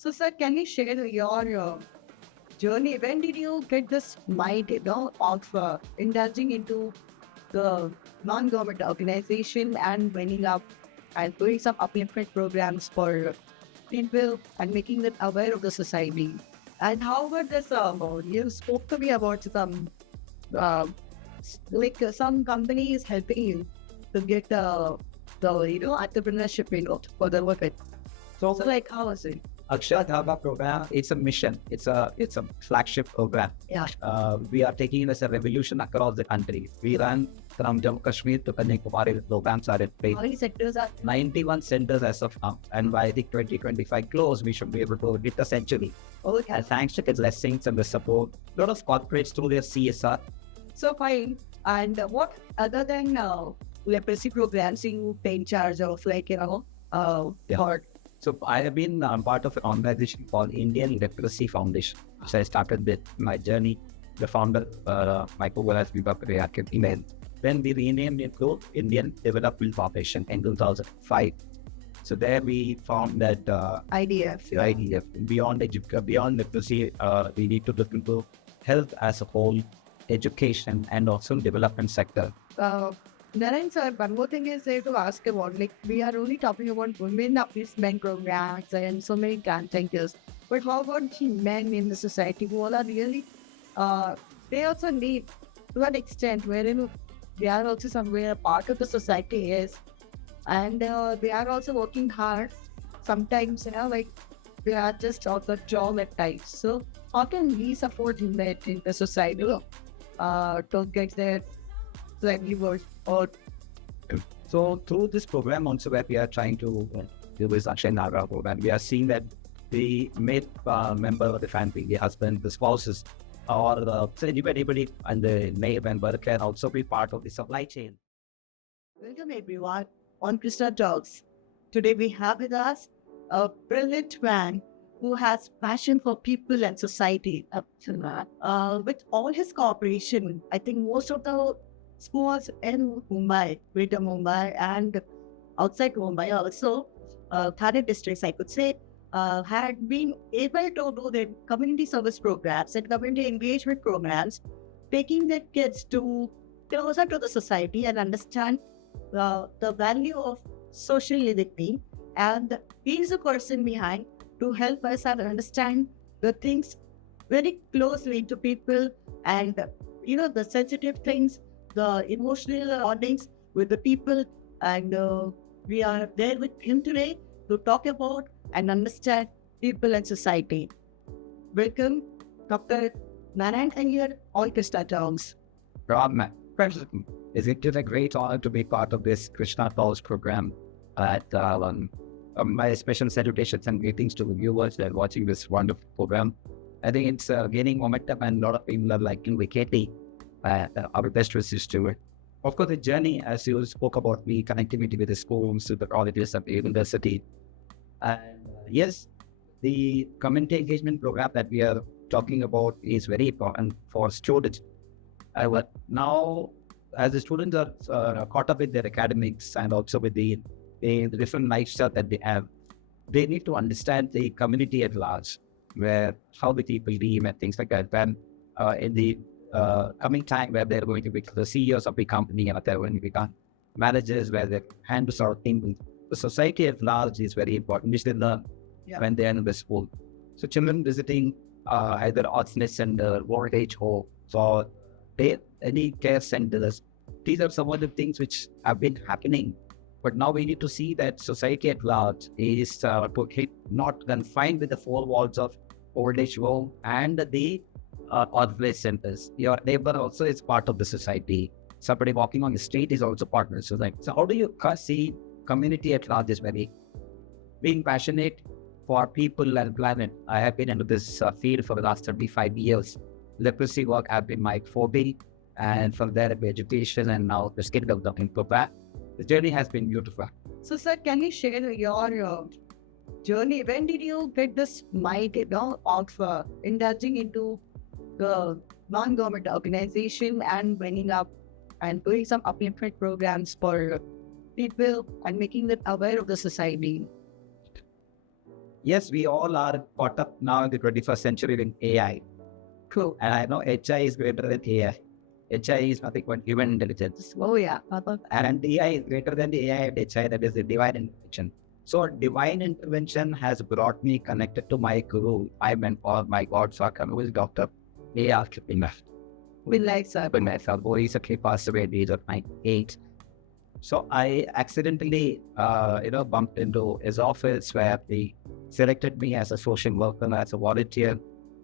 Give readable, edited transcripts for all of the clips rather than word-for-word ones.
So, sir, can you share your journey? When did you get this mind, of indulging into the non-government organization and winning up and doing some upliftment programs for people and making them aware of the society? And how about this? You spoke to me about some, uh, some company is helping you to get the entrepreneurship, for the work. So, So, like, how was it? Akshayashakti program, it's a mission. It's a flagship program. Yeah. We are taking it as a revolution across the country. We run from Jammu Kashmir to Kanyakumari. The programs are in place. How many sectors are 91 centers as of now, and by the 2025 close, we should be able to hit a century. okay? And thanks to its blessings and the support, a lot of corporates through their CSR. So fine. And what other than leprosy programs you take charge of, Yeah. for So I have been part of an organization called Indian Leprosy Foundation. So I started with my journey. The founder, Michael Wallace, then we renamed it to Indian Development Foundation in 2005. So there we found that IDF? IDF, beyond leprosy, we need to look into health as a whole, education, and also development sector. Narayan sir, one more thing is there to ask about, like, we are only talking about women upliftment programs and so many campaigns, but how about the men in the society who all are really, they also need to an extent wherein they are also somewhere a part of the society is, and they are also working hard. Sometimes, like, they are just out of job at times. So how can we support men in the society to get their livelihood or So through this program also where we are trying to do this Akshayashakti program, we are seeing that the male member of the family, the husband, the spouses, or so anybody and the male member can also be part of the supply chain. welcome everyone on Krishna Talks. Today we have with us a brilliant man who has passion for people and society. With all his cooperation, I think most of the schools in Mumbai, Greater Mumbai, and outside Mumbai also, Thane districts, I could say, had been able to do their community service programs and community engagement programs, taking their kids to closer to the society and understand the value of social living. And he is the person behind to help us and understand the things very closely to people and, the sensitive things, the emotional bondings with the people. And we are there with him today to talk about and understand people and society. Welcome, Dr. Narayan Iyer on Krishna Talks. Rob, President, it is a great honor to be part of this Krishna Talks program. My special salutations and greetings to the viewers that are watching this wonderful program. I think it's gaining momentum and a lot of people are liking Wiketi. Our best wishes to it. Of course, the journey, as you spoke about, the connectivity with the schools, to the colleges of the university. And yes, the community engagement program that we are talking about is very important for students. But now, as the students are caught up with their academics and also with the different lifestyle that they have, they need to understand the community at large, where how the people live and things like that. Then in the coming time where they're going to be the CEOs of the company and they're going to become managers, where they handle sort of things. The society at large is very important, which they learn when they're in the school. So children visiting either orphanage center, old age homes, or any care centers, these are some of the things which have been happening. But now we need to see that society at large is not confined with the four walls of old age home and the orphanage centers. Your neighbor also is part of the society. Somebody walking on the street is also part of the society. So how do you see community at large is very being passionate for people and planet. I have been into this field for the last 35 years. Leprosy work have been my forte, and from there education and now the skill development program. The journey has been beautiful. So, sir, can you share your journey? When did you get this mind, of indulging into the non-government organization and winning up and doing some upliftment programs for people and making them aware of the society? yes, we all are caught up now in the 21st century in AI. Cool. And I know HI is greater than AI. HI is nothing but human intelligence. Oh, yeah. And AI is greater than the AI and HI, that is the divine intervention. So divine intervention has brought me connected to my guru, my mentor, my godfather, who is Dr. A.R. Kipling. We like that. When my father recently passed away at the age of 98. So I accidentally, bumped into his office where he selected me as a social worker, as a volunteer.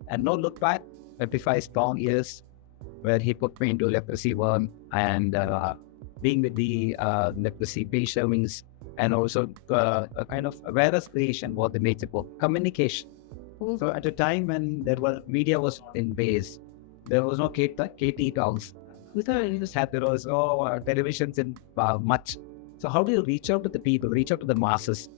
And no look back, 25 strong years, where he put me into leprosy work and being with the leprosy patients, and also a kind of awareness creation was the major goal. Communication. So at a time when media was in base, there was no KT talks. There was no televisions in much. So how do you reach out to the people, reach out to the masses?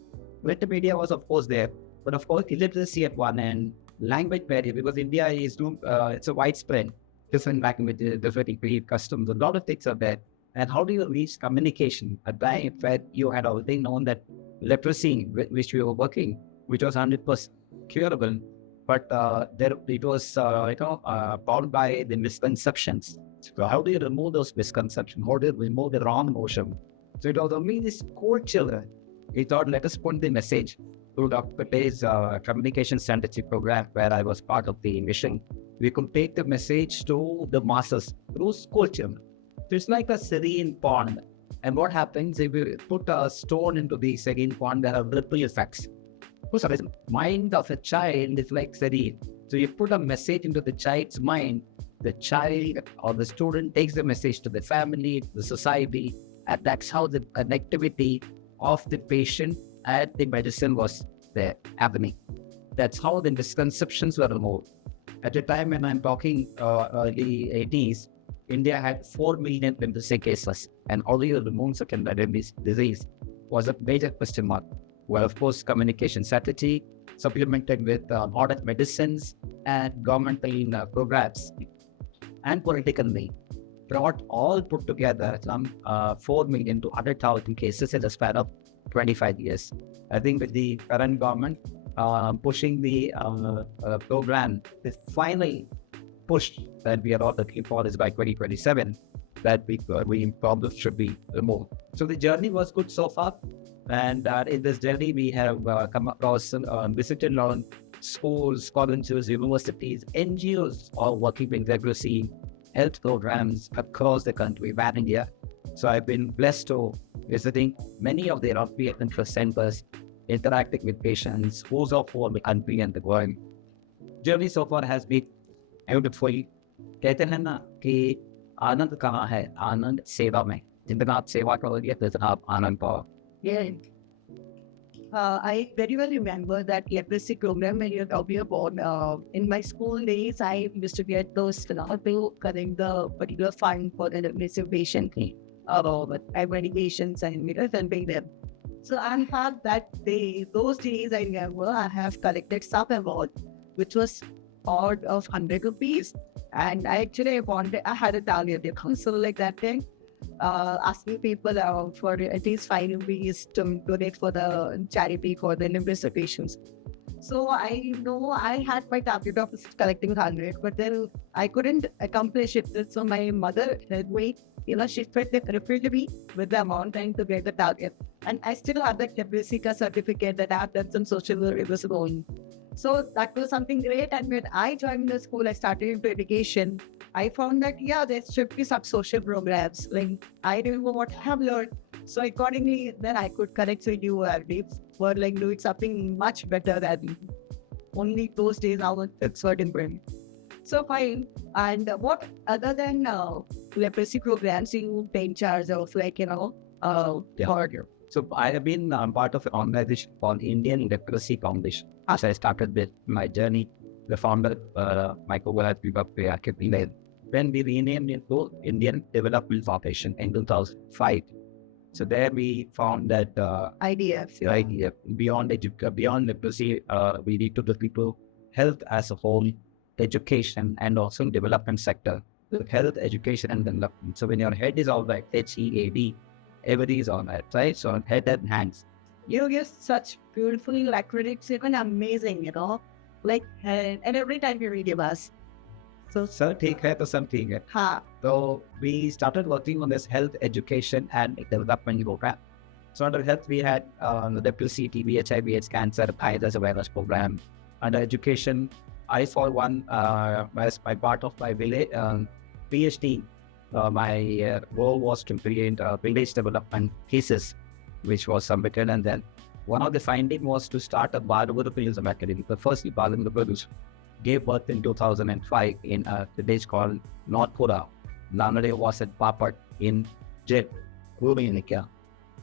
When the media was of course there, but of course illiteracy at one end, language barrier, because India is it's a widespread, different languages, different belief customs, a lot of things are there. And how do you reach communication? At time where you had already known that leprosy, which we were working, which was 100% curable, but it was bound by the misconceptions. So how do you remove those misconceptions? How do you remove the wrong notion? So it was only the school children. He thought, let us put the message through Dr. Pay's communication strategy program, where I was part of the mission. We could take the message to the masses through school children. So it's like a serene pond. And what happens if you put a stone into the serene pond, there are ripple effects. So the mind of a child is like serene. So you put a message into the child's mind, the child or the student takes the message to the family, the society, and that's how the connectivity of the patient and the medicine was there happening. That's how the misconceptions were removed. At a time when I'm talking early 80s, India had 4 million leprosy cases, and only the remove secondary disease was a major question mark. Well, of course, communication strategy supplemented with modern medicines and governmental programs and political will brought all put together some 4 million to 100,000 cases in the span of 25 years. I think with the current government pushing the program, the final push that we are all looking for is by 2027 that we probably should be removed. So the journey was good so far. And in this journey, we have come across, visited a lot of schools, colleges, universities, NGOs, all working with leprosy health programs across the country, van India. So I've been blessed to visiting many of the European interest centers, interacting with patients who's of all the country and the world. Journey so far has been beautiful. कहते हैं ना कि आनंद कहाँ है? आनंद सेवा में. जितना आप सेवा करोगे, उतना आप आनंद पाओ. Yeah. I very well remember that leprosy program when you're talking about. In my school days, I used to get those to collect the particular fund for the leprosy patient, medications and pay them. So I have those days I remember I have collected some amount, which was part of 100 rupees. And I had a target account, so like that thing. Asking people for at least 5 rupees to donate for the charity for the leprosy patients. So I know I had my target of collecting 100, but then I couldn't accomplish it. So my mother helped me. She refilled me with the amount and to get the target. And I still have that leprosy certificate that I have done some social service going. So that was something great. And when I joined the school, I started into education. I found that, there should be some social programs. Like, I remember what I have learned. So accordingly, then I could connect with you were like doing something much better than only those days I was expert in brain. So fine. And what other than leprosy programs you take charge of, So I have been part of an organization called Indian Leprosy Foundation. As I started with my journey, the founder, Michael when we renamed it to Indian Development Foundation in 2005. So there we found that idea beyond leprosy, we need to look into health as a whole, education, and also development sector. Health, education, and development. So when your head is all right, HEAD, everything is all right, right? So head and hands. You give such beautifully like critics, even amazing, like, and every time you read us. So, Sir, take care to something. ha, So we started working on this health education and development program. So under health, we had the Leprosy, TB, HIV, AIDS, cancer, thyroid awareness program. Under education, I for one, as my part of my village PhD, my goal was to create village development cases, which was submitted. And then one of the findings was to start a Balagurukulism Academy. The first Balagurukulis gave birth in 2005 in a village called Northpura. Narayan was at Papat in Jet, Romania.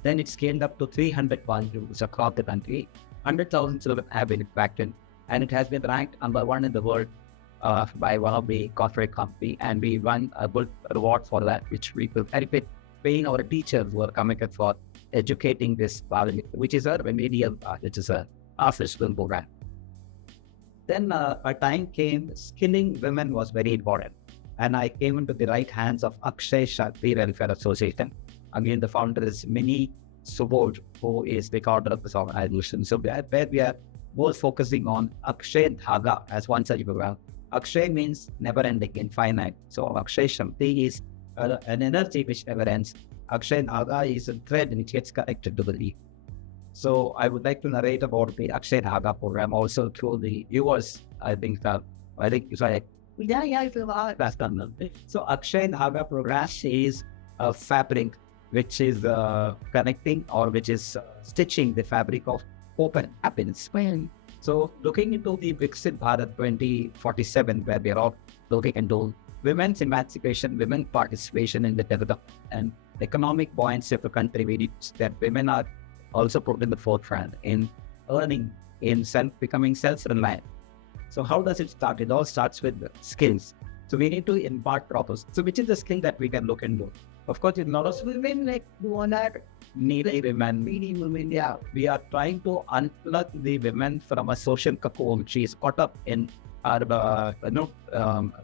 Then it scaled up to 300 volumes across the country. 100,000 children have been impacted, and it has been ranked number one in the world by one of the corporate company. And we won a good reward for that, which we will benefit paying our teachers who are committed for educating this family, which is a remedial, which is a after-school program. Then a time came, skilling women was very important. And I came into the right hands of Akshayashakti Welfare Association. Again, the founder is Mini Subodh, who is the founder of this organization. So where we are both focusing on Akshay Dhaga as one such program. Akshay means never ending, infinite. So Akshayashakti is an energy which never ends. Akshay Dhaga is a thread which gets connected to the leaf. So I would like to narrate about the Akshay Dhaga program also through the viewers. I think sorry. yeah, I feel That's done. So Akshay Dhaga program is a fabric which is connecting or which is stitching the fabric of hope and happiness. So looking into the Viksit Bharat 2047, where we are all looking into women's emancipation, women's participation in the development and economic buoyancy of the country, we need that women are also put in the forefront in earning, in becoming self-reliant. So how does it start? It all starts with skills. So we need to impart proper. So which is the skill that we can look into? Of course, in a lot of women like who are needy women. Yeah. We are trying to unplug the women from a social cocoon. She is caught up in our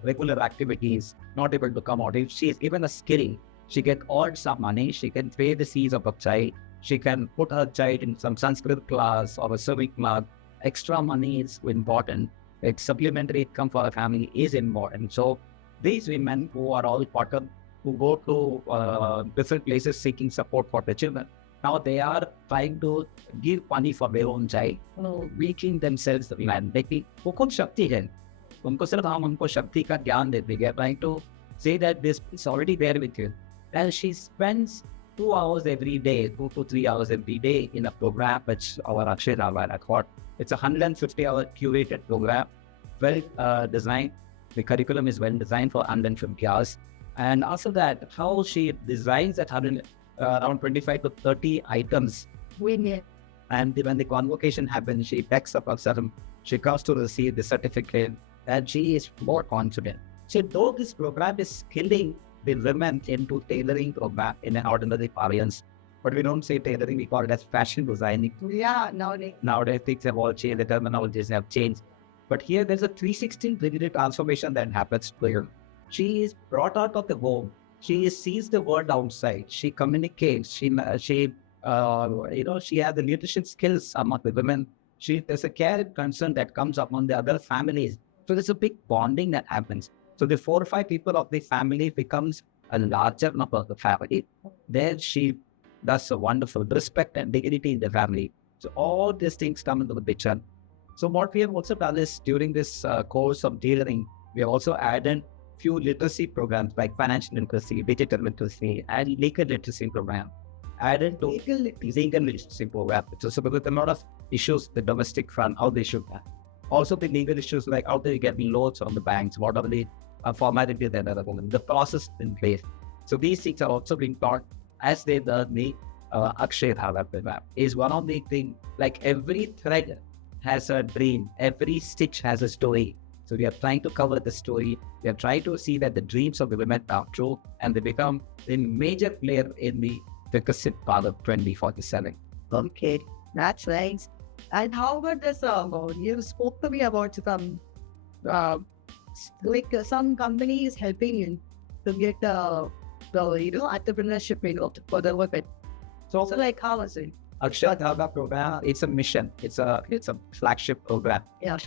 regular activities, not able to come out. If she is given a skill, she can earn some money. She can pay the fees of a child. She can put her child in some Sanskrit class or a swimming club. Extra money is important. It's supplementary income for a family is important. So these women who are all caught up, who go to different places seeking support for the children, now they are trying to give money for their own child, making themselves the man. Making उनको शक्ति है, उनको सिर्फ हम उनको शक्ति का ज्ञान देते हैं. Trying to say that this is already there with you, and she spends 2 hours every day, 2 to 3 hours every day in a program which our Akshay Dhaga thought. It's a 150-hour curated program, well designed. The curriculum is well designed for 150 hours. And after that, how she designs that around 25 to 30 items. And when the convocation happens, she packs up herself. She comes to receive the certificate, and she is more confident. So though this program is skilling the women into tailoring program in an ordinary parlance, but we don't say tailoring, we call it as fashion designing. Yeah, nowadays. Nowadays things have all changed, the terminologies have changed. But here there's a 360-degree transformation that happens to her. She is brought out of the home. She sees the world outside. She communicates. She has the leadership skills among the women. There's a care and concern that comes upon the other families. So there's a big bonding that happens. So the 4 or 5 people of the family becomes a larger number of the family. There she does a wonderful respect and dignity in the family. So all these things come into the picture. So what we have also done is during this course of tailoring, we have also added few literacy programs like financial literacy, digital literacy, and legal literacy program. Added to legal literacy program. So with a lot of issues, the domestic front, how they should have. Also the legal issues like how do you get loans from the banks, what are the formalities that are available, the process in place. So these things are also being taught as they learn the Akshay Dhaga program. Is one of the things, like every thread has a dream, every stitch has a story. So we are trying to cover the story. We are trying to see that the dreams of the women are true and they become a major player in the Viksit Bharat 2047. Okay, that's nice. And how about this? You spoke to me about some, some companies helping you to get the entrepreneurship for the women. So like how was it? Akshayashakti program, it's a mission. It's a flagship program. Yeah.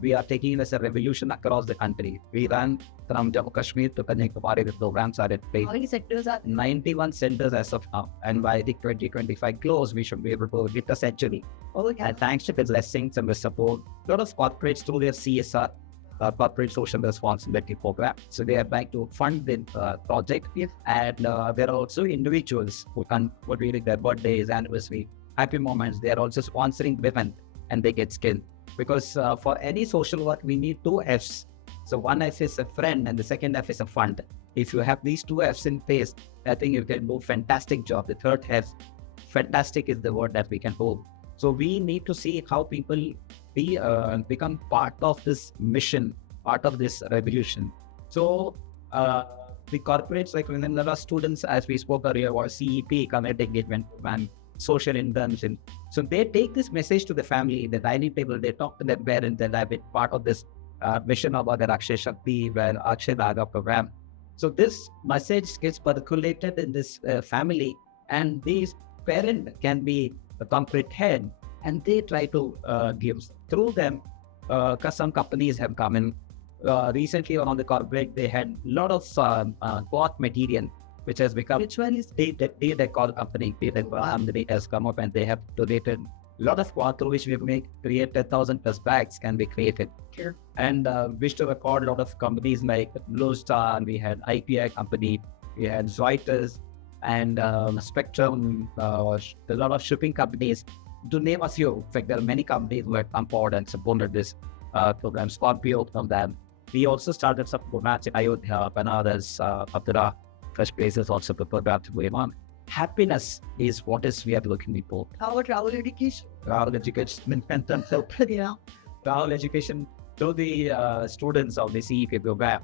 We are taking it as a revolution across the country. We run from Jammu Kashmir to Kanyakumari. The programs are in place. How many sectors are 91 centers as of now. And by the 2025 close, we should be able to hit a century. Okay. And thanks to the blessings and the support, a lot of corporates through their CSR, corporate social responsibility program. So they are trying to fund the project. Yes. And there are also individuals who can during their birthdays, anniversary, happy moments. They are also sponsoring women and they get skilled. Because for any social work, we need two Fs. So one F is a friend and the second F is a fund. If you have these two Fs in place, I think you can do a fantastic job. The third F, fantastic is the word that we can hold. So we need to see how people become part of this mission, part of this revolution. So the corporates, like when there are students, as we spoke earlier, or CEP, community engagement and social interns, and so they take this message to the family, the dining table, they talk to their parents, and I've been part of this mission about the Akshayashakti, where Akshayashakti program. So this message gets percolated in this family, and these parent can be the corporate head, and they try to give through them. Because some companies have come in recently on the corporate, they had a lot of cloth material, which has become. Which one is They call company. They has come up and they have donated a lot of cloth through which we make create 10,000 plus bags can be created. Sure. And wish to record a lot of companies like Blue Star, and we had IPI company, we had Zoitas and Spectrum, a lot of shipping companies. To name a few, in fact, there are many companies who have come forward and supported this program. Scorpio from them. We also started some programs in Ayodhya, Banaras, Mathura, such places also the programs going on. Happiness is what is we are looking for. how about travel education? Travel education, Yeah. travel education to the students of the CEP program,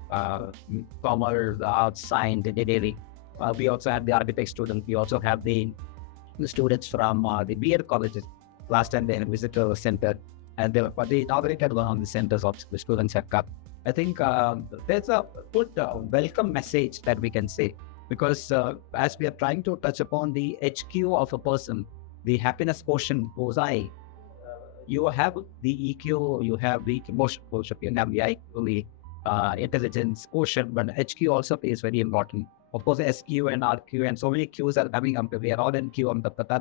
commerce, arts, science, engineering. We also have the architect students. We also have the students from the BEd colleges. Last time they visited the center, and they inaugurated one of the centers of the students have come. I think there's a good welcome message that we can say, because as we are trying to touch upon the HQ of a person, the happiness quotient goes high. You have the EQ, you have the emotion quotient, you have the IQ, the intelligence quotient, but HQ also is very important. Of course, SQ and RQ and so many Qs are coming up. We are all in Q on the Qatar.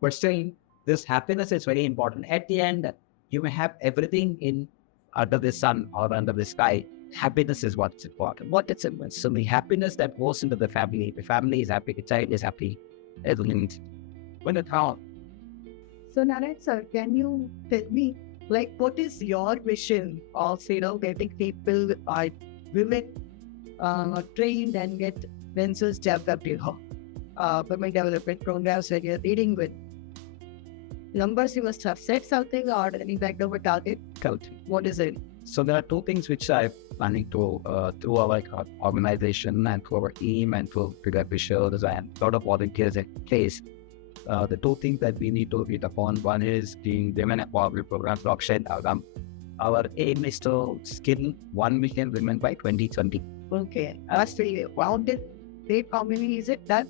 But still, this happiness is very important. At the end, you may have everything in under the sun or under the sky. Happiness is what's important. What it's important. So the happiness that goes into the family is happy, the child is happy. Everything. When it counts. So Narayan sir, can you tell me, like, what is your vision of, getting people, women trained and get themselves developed, women development programs when you're reading with numbers? You must have said something or any background or target. Correct. What is it? So there are two things which I'm planning to through our organization and through our team and through bigger officials and a lot of volunteers in place. The two things that we need to hit upon, one is the women empowerment program, Akshayashakti. Our aim is to skill 1 million women by 2020. Okay. That's really rounded. How many is it done?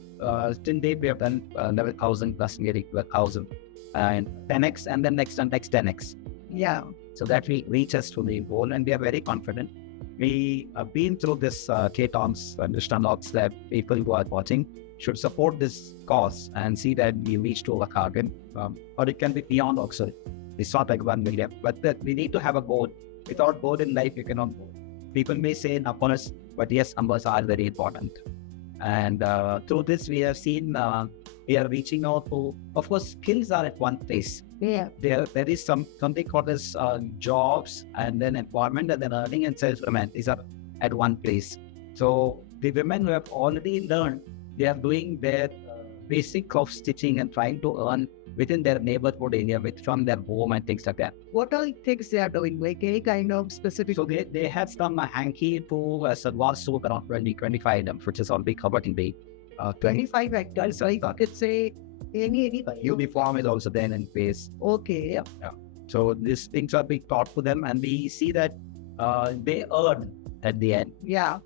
Till date, we have done 11,000 plus nearly 12,000. And 10x and then next 10x. Yeah. So that will reach us to the goal, and we are very confident. We have been through this K-Talks and Krishna Talks that people who are watching should support this cause and see that we reach to our target. Or it can be beyond also. It's not like 1 million, but that we need to have a goal. Without goal in life, you cannot go. People may say numbers, but yes, numbers are very important. And through this, we have seen we are reaching out to, of course, skills are at one place. Yeah. There is something called as jobs and then employment and then earning and self-employment. These are at one place. So the women who have already learned, they are doing their basic cloth stitching and trying to earn within their neighborhood area from their home and things like that. What all things they are doing? Like any kind of specific? So they have some hanky to salwar suit around 20-25 items, which is already covered in the 25 hectares. So I could say any. Uniform is also then in place. Okay. Yeah. So these things are being taught to them, and we see that they earn at the end. Yeah.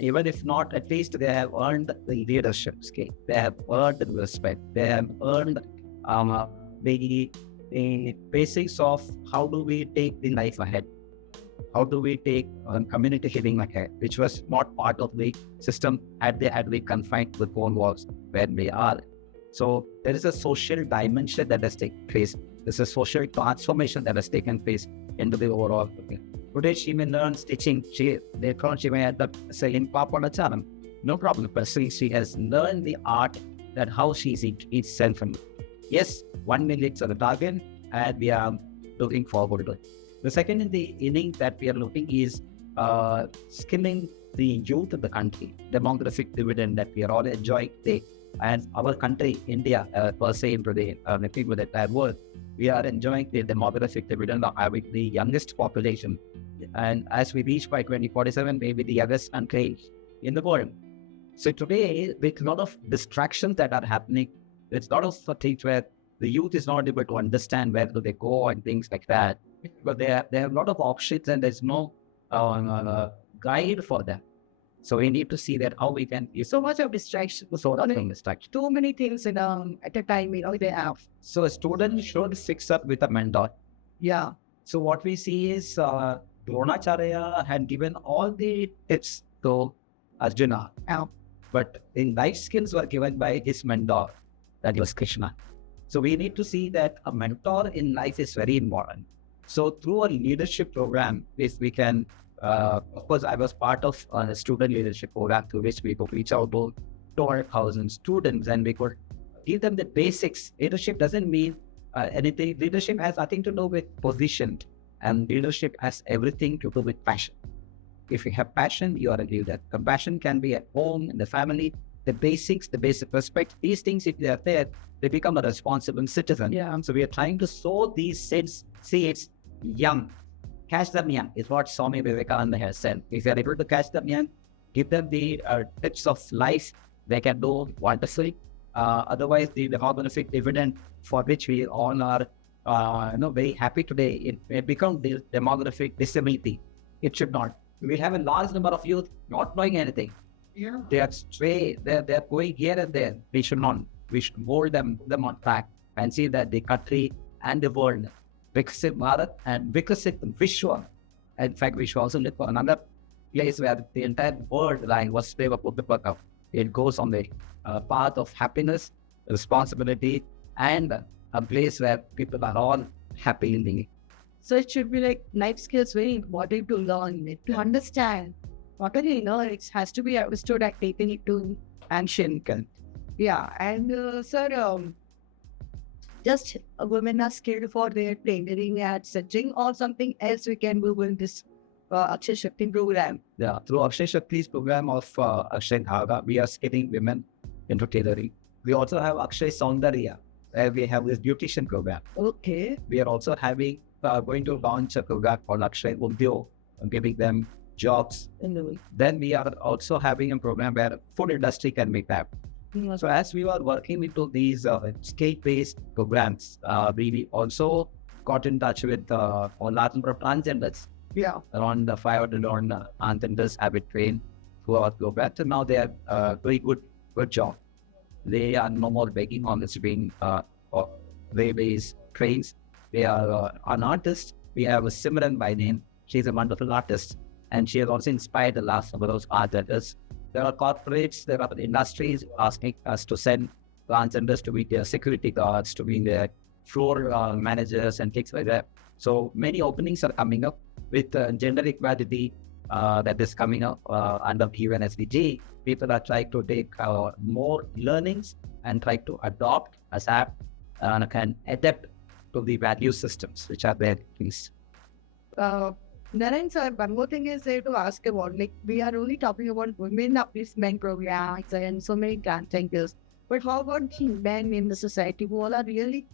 Even if not, at least they have earned the leadership skill. They have earned the respect. They have earned um, uh, the, the basics of how do we take the life ahead, how do we take community living ahead, which was not part of the system had we confined to the four walls where we are. So there is a social dimension that has taken place. There's a social transformation that has taken place into the overall. Today she may learn stitching. Later on she may end up saying Papa Charam. No problem. But she has learned the art that how she eats self. Yes, 1 million is the target, and we are looking forward to it. The second in the inning that we are looking is skilling the youth of the country, demographic dividend that we are all enjoying today. And our country, India, per se, into the with the entire world, we are enjoying the demographic dividend of having the youngest population. And as we reach by 2047, maybe the youngest country in the world. So today, with a lot of distractions that are happening, there's a lot of things where the youth is not able to understand where do they go and things like that. But they have a lot of options and there's no guide for them. So we need to see that how we can use So much of distraction. so distraction. Too many things at a time, they have. So a student should fix up with a mentor. Yeah. So what we see is Dronacharya had given all the tips to Arjuna. Yeah. But the life skills were given by his mentor, that was Krishna. So we need to see that a mentor in life is very important. So through a leadership program, if we can, of course, I was part of a student leadership program through which we could reach out to 200,000 students and we could give them the basics. Leadership doesn't mean anything. Leadership has nothing to do with position, and leadership has everything to do with passion. If you have passion, you are a leader. Compassion can be at home, in the family, the basics, the basic respect. These things, if they are there, they become a responsible citizen. Yeah. So we are trying to sow these seeds young. Catch them young is what Swami Vivekananda has said. If you are able to catch them young, give them the tips of life, they can do wonderfully. Otherwise, the demographic dividend for which we all are very happy today, it may become the demographic disability. It should not. We have a large number of youth not knowing anything. Yeah. They are stray, they're going here and there. We should not. We should mold them on track and see that the country and the world, Viksit Bharat and Viksit Vishwa. In fact, we should also look for another place where the entire world line was Vasudev. It goes on the path of happiness, responsibility, and a place where people are all happy living. So it should be like life skills very important to learn, to understand. Not only learn, it has to be understood and taken into action. Yeah, and sir, just women are skilled for their tailoring and stitching or something else we can do in this Akshayashakti program. Yeah, through Akshayashakti's program of Akshay Dhaga, we are skilling women into tailoring. We also have Akshay Saundarya, where we have this beautician program. Okay. We are also going to launch a program called Akshay Udyog, giving them jobs. Then we are also having a program where food industry can be tapped. So as we were working into these skill-based programs, we also got in touch with a large number of transgenders. Yeah. Around 500 transgenders have been trained through our program. So now they are doing good job. They are no more begging on the street or way-based trains. They are an artist. We have a Simran by name. She's a wonderful artist. And she has also inspired the last number of those artists. There are corporates, there are industries asking us to send transgenders to be their security guards, to be their floor managers and things like that. So many openings are coming up with gender equality that is coming up under UNSDG. People are trying to take more learnings and try to adopt, adapt, and can adapt to the value systems which are there. Please. Narayan sir, one more thing is there to ask about, like we are only talking about women upliftment programs and so many transgenders, but how about the men in the society who all are really,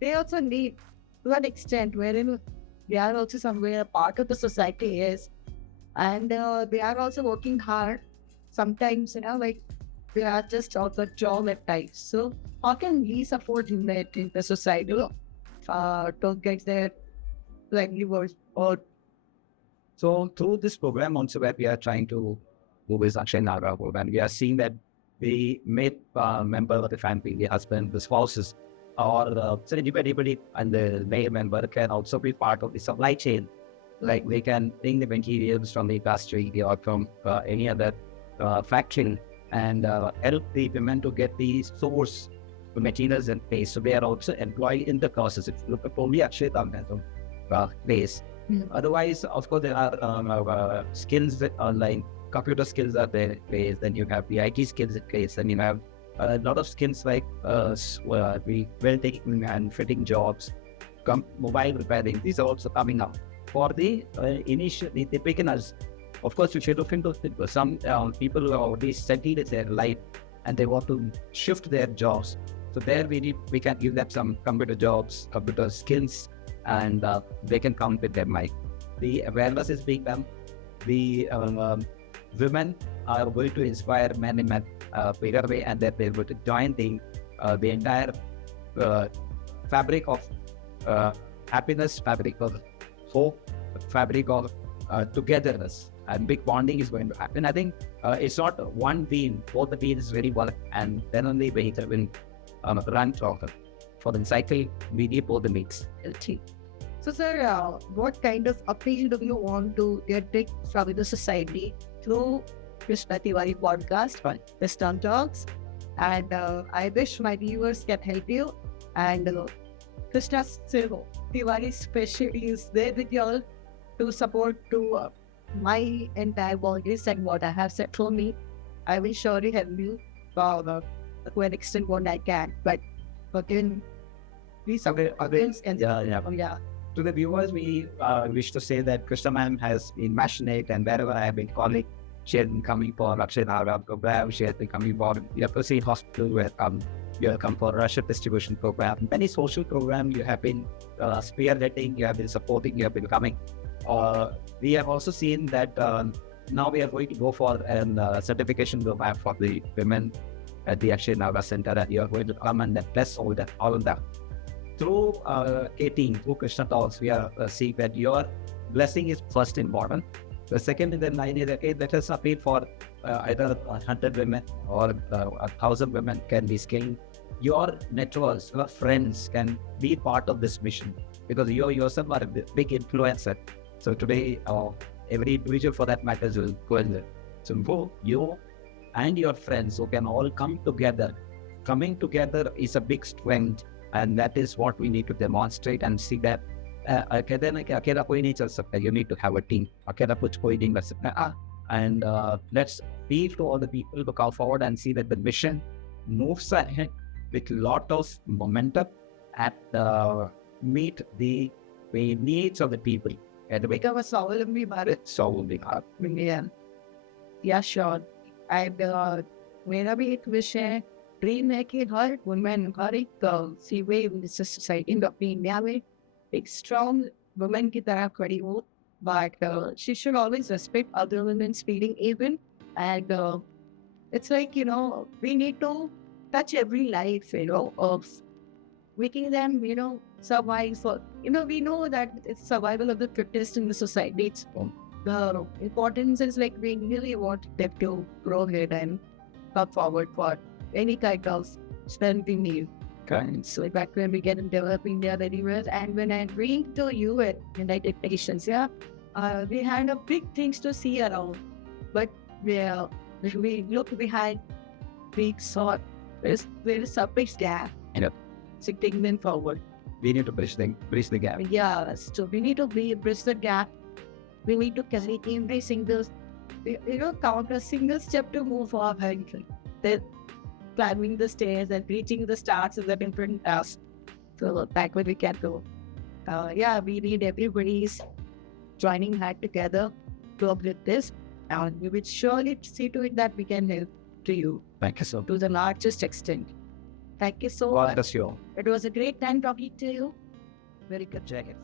they also need to an extent wherein they are also somewhere a part of the society is, and they are also working hard. Sometimes, like they are just out of job at times. So how can we support them in the society to get their livelihood? So through this program also where we are trying to move is Akshay Naga program, we are seeing that the mate member of the family, the husband, the spouses, or so anybody and the male member can also be part of the supply chain. Like they can bring the materials from the industry or from any other factory and help the women to get the source materials in place. So they are also employed in the process. If you look at only Akshayashakti place. Otherwise, of course, there are skills that are like computer skills are there in place. Then you have the IT skills in place. And you have a lot of skills like the welding and fitting jobs, mobile repairing. These are also coming up for the initial, the beginners. Of course, we should look into some people who are already settled in their life and they want to shift their jobs. So there we can give them some computer jobs, computer skills, and they can come with their mic. The awareness is being done. The women are going to inspire men in a bigger way, and that they're going to join the entire fabric of happiness, fabric of hope, fabric of togetherness, and big bonding is going to happen. I think it's not one beam, both the beams very well, and then only vehicle will run for the cycle. We need both the mix. So, sir, what kind of appeal do you want to get from the society through Krishna Tiwari podcast, Krishna Talks? And I wish my viewers can help you. And Krishna Tiwari especially is there with you all to support to my entire boundaries and what I have said for me. I will surely help you to an extent what I can. But again, please To the viewers, we wish to say that Krishna ma'am has been passionate, and wherever I have been calling, she has been coming for Akshayashakti program, she has been coming for Leprosy Hospital, where you have come for Russia distribution program. Many social programs you have been spearheading, you have been supporting, you have been coming. We have also seen that now we are going to go for a certification program for the women at the Akshayashakti Center, and you are going to come and bless all of them. Through through Krishna Talks, we are seeing that your blessing is first important. The second in the line is, okay, let us appeal for either 100 women or 1,000 women can be scaled. Your networks, your friends can be part of this mission because you yourself are a big influencer. So today, every individual for that matter will go in there. So both you and your friends who can all come together. Coming together is a big strength. And that is what we need to demonstrate and see that you need to have a team. And let's appeal to all the people to come forward and see that the mission moves ahead with a lot of momentum and meet the needs of the people. And become a Swavalambi Bharat. Yeah, sure. And मेरा भी एक विषय है, dream है कि हर women, हर एक सीवे society अपनी India में एक स्ट्रॉन्ग वुमेन की तरह खड़ी हो. But she should always respect other women's feeling even. And it's like, we need to touch every life, of making them, survive. For, we know that it's survival of the fittest in the society. It's, the importance is like we really want them to grow ahead and come forward for any kind of strength we need. Okay. So back when we get in developing there anywhere, and when I bring to you at United Nations, we had a big things to see around, but when we look behind, we saw there is a big gap. So taking them forward. We need to bridge the gap. Yeah, so we need to bridge the gap. We need to carry every single, count a single step to move forward. Then climbing the stairs and reaching the stars in the different tasks. So back when we can go. We need everybody's joining hand together to uplift this. And we will surely see to it that we can help to you. Thank you so much. To the largest extent. Thank you so God much. bless you all. It was a great time talking to you. Very good. Check it.